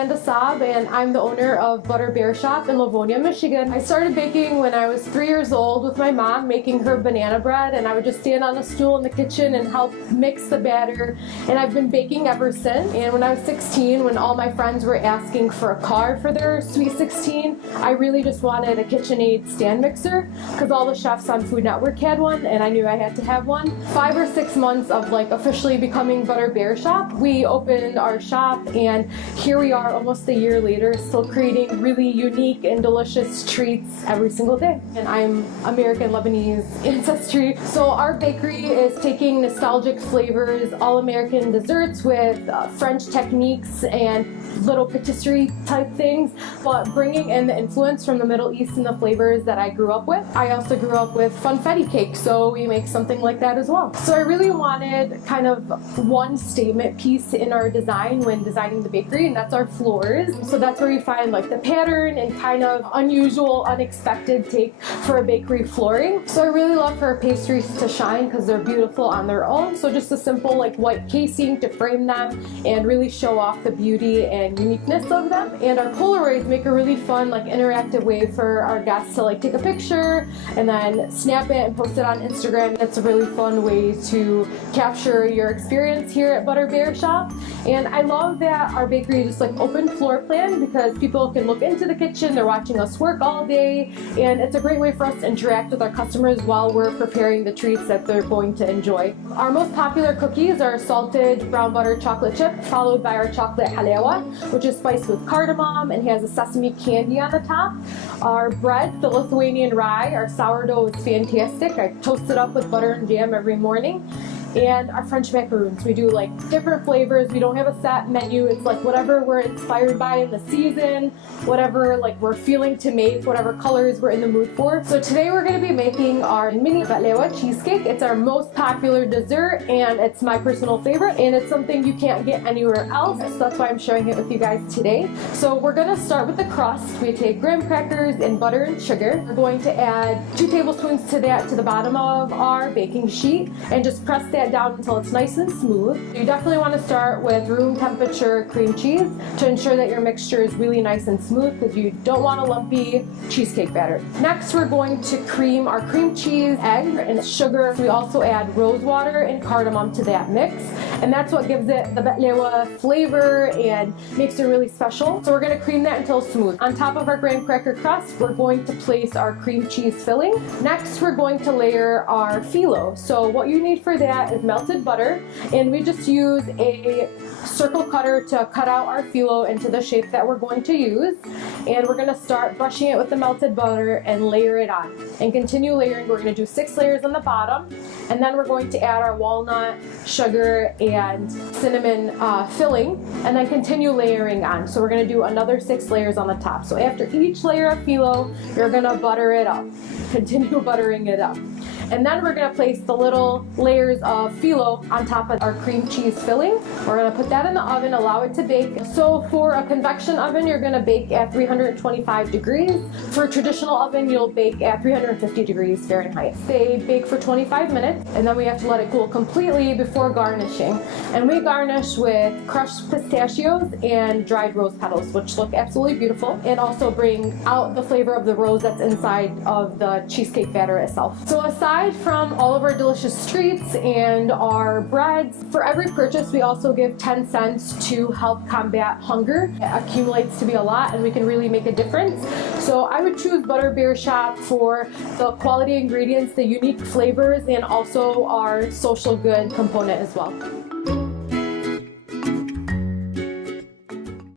Amanda Saab, and I'm the owner of Butter Bear Shop in Livonia, Michigan. I started baking when I was 3 years old with my mom making her banana bread, and I would just stand on a stool in the kitchen and help mix the batter, and I've been baking ever since. And when I was 16, when all my friends were asking for a card for their Sweet 16, I really just wanted a KitchenAid stand mixer because all the chefs on Food Network had one, and I knew I had to have one. 5 or 6 months of like officially becoming Butter Bear Shop, we opened our shop, and here we are almost a year later, still creating really unique and delicious treats every single day. And I'm American Lebanese ancestry, so our bakery is taking nostalgic flavors, all American desserts with French techniques and little patisserie type things, but bringing in the influence from the Middle East and the flavors that I grew up with. I also grew up with funfetti cake, so we make something like that as well. So I really wanted kind of one statement piece in our design when designing the bakery, and that's our floors. So that's where you find like the pattern and kind of unusual, unexpected take for a bakery flooring. So I really love for our pastries to shine because they're beautiful on their own. So just a simple like white casing to frame them and really show off the beauty and uniqueness of them. And our polaroids make a really fun like interactive way for our guests to like take a picture and then snap it and post it on Instagram. It's a really fun way to capture your experience here at Butter Bear Shop. And I love that our bakery is just like open floor plan because people can look into the kitchen, they're watching us work all day, and it's a great way for us to interact with our customers while we're preparing the treats that they're going to enjoy. Our most popular cookies are salted brown butter chocolate chip, followed by our chocolate halawa, which is spiced with cardamom and has a sesame candy on the top. Our bread, the Lithuanian rye, our sourdough is fantastic. I toast it up with butter and jam every morning. And our French macaroons, we do like different flavors. We don't have a set menu. It's like whatever we're inspired by in the season, whatever like we're feeling to make, whatever colors we're in the mood for. So today we're going to be making our mini Baklava cheesecake. It's our most popular dessert and it's my personal favorite, and it's something you can't get anywhere else. So that's why I'm sharing it with you guys today. So we're going to start with the crust. We take graham crackers and butter and sugar. We're going to add 2 tablespoons to that to the bottom of our baking sheet and just press that down until it's nice and smooth. You definitely want to start with room temperature cream cheese to ensure that your mixture is really nice and smooth because you don't want a lumpy cheesecake batter. Next, we're going to cream our cream cheese, egg, and sugar. We also add rose water and cardamom to that mix, and that's what gives it the baklava flavor and makes it really special. So we're going to cream that until smooth. On top of our graham cracker crust, we're going to place our cream cheese filling. Next, we're going to layer our phyllo. So what you need for that is melted butter, and we just use a circle cutter to cut out our phyllo into the shape that we're going to use. And we're going to start brushing it with the melted butter and layer it on and continue layering. We're going to do 6 layers on the bottom, and then we're going to add our walnut, sugar, and cinnamon filling, and then continue layering on. So we're going to do another 6 layers on the top. So after each layer of phyllo, you're going to butter it up. Continue buttering it up. And then we're going to place the little layers of phyllo on top of our cream cheese filling. We're going to put that in the oven, allow it to bake. So for a convection oven, you're going to bake at 325 degrees. For a traditional oven, you'll bake at 350 degrees Fahrenheit. They bake for 25 minutes, and then we have to let it cool completely before garnishing. And we garnish with crushed pistachios and dried rose petals, which look absolutely beautiful and also bring out the flavor of the rose that's inside of the cheesecake batter itself. So aside from all of our delicious treats and our breads, for every purchase we also give 10 cents to help combat hunger. It accumulates to be a lot and we can really make a difference. So I would choose Butter Bear Shop for the quality ingredients, the unique flavors, and also our social good component as well.